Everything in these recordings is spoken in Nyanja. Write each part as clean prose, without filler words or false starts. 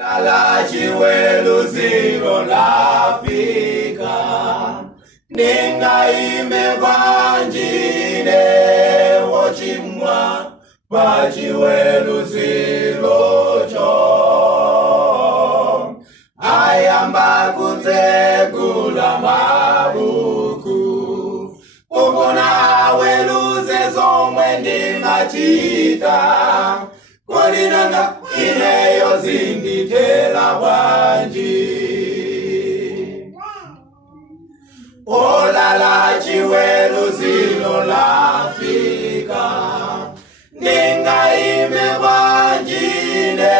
La chiweluzi lafika ningaime kwanjine wochimwa pachiweluzi locho ayamba kutsegula mabuku kufuna weluze zomwe ndimachita kolinanga ineyo zinditela bwanji olala chiweluzi lafika ningaime bwanjine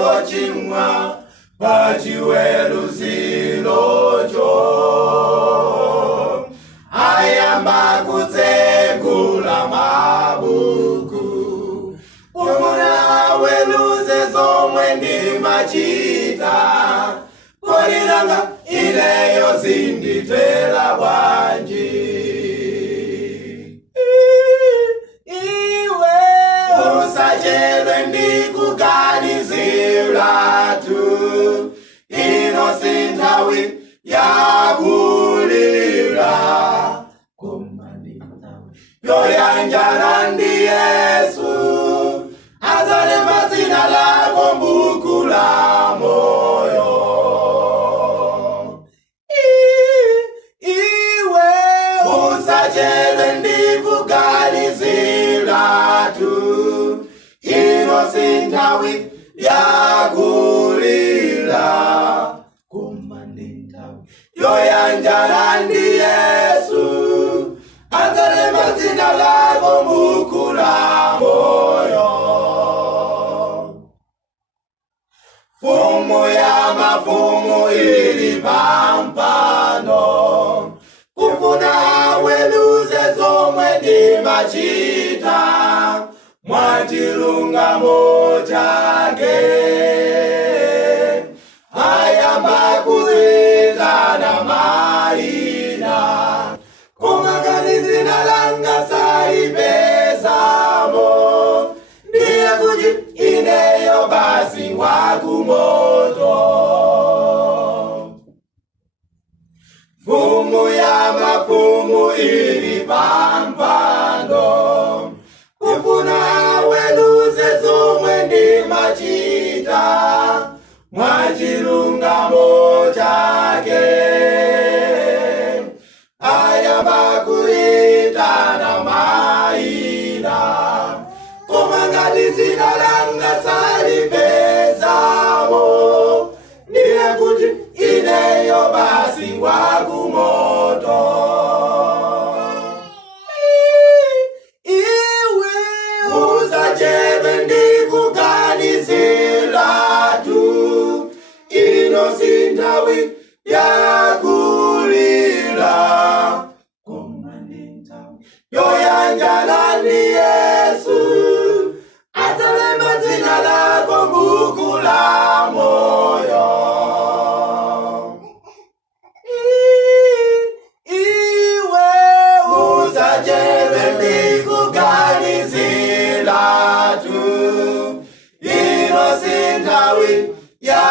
wochimwa pachiweluzi locho ayamba kutsegula mabuku ufuna weluze zomwe ndimachita kolinanga ineyo zinditela bwanji iwe usachedwe ndikuganizira tu ino sinthawi yakulira yoyanjana ndi Yesu azalemba dzina lako m'buku la moyo iwe usachedwe ndikuganizira tu ino sinthawi yakulira yoyanjana ndi Yesu azalemba dzina lako m'buku la moyo. Fumu ya mafumu ili pampano kufuna weluze zomwe ndimachita mwachilungamo chake ayamba kuzitana mayina kumangani zina langa salipezamo ndiye kuti ineyo basi wakumoto. Fumu ya mafumu ili pampando kufuna weluze zomwe ndimachita mwachilungamo chake ayamba kuitana mayina kumangani zina langa salipezamo ndiye kuti ineyo basi wakumoto. Iwe usachedwe ndikuganizira tu ino sinthawi yakulira yoyanjana ndi Yesu azalemba dzina lako m'buku la moyo. Iwe usachedwe ndikuganizira tu ino sinthawi ya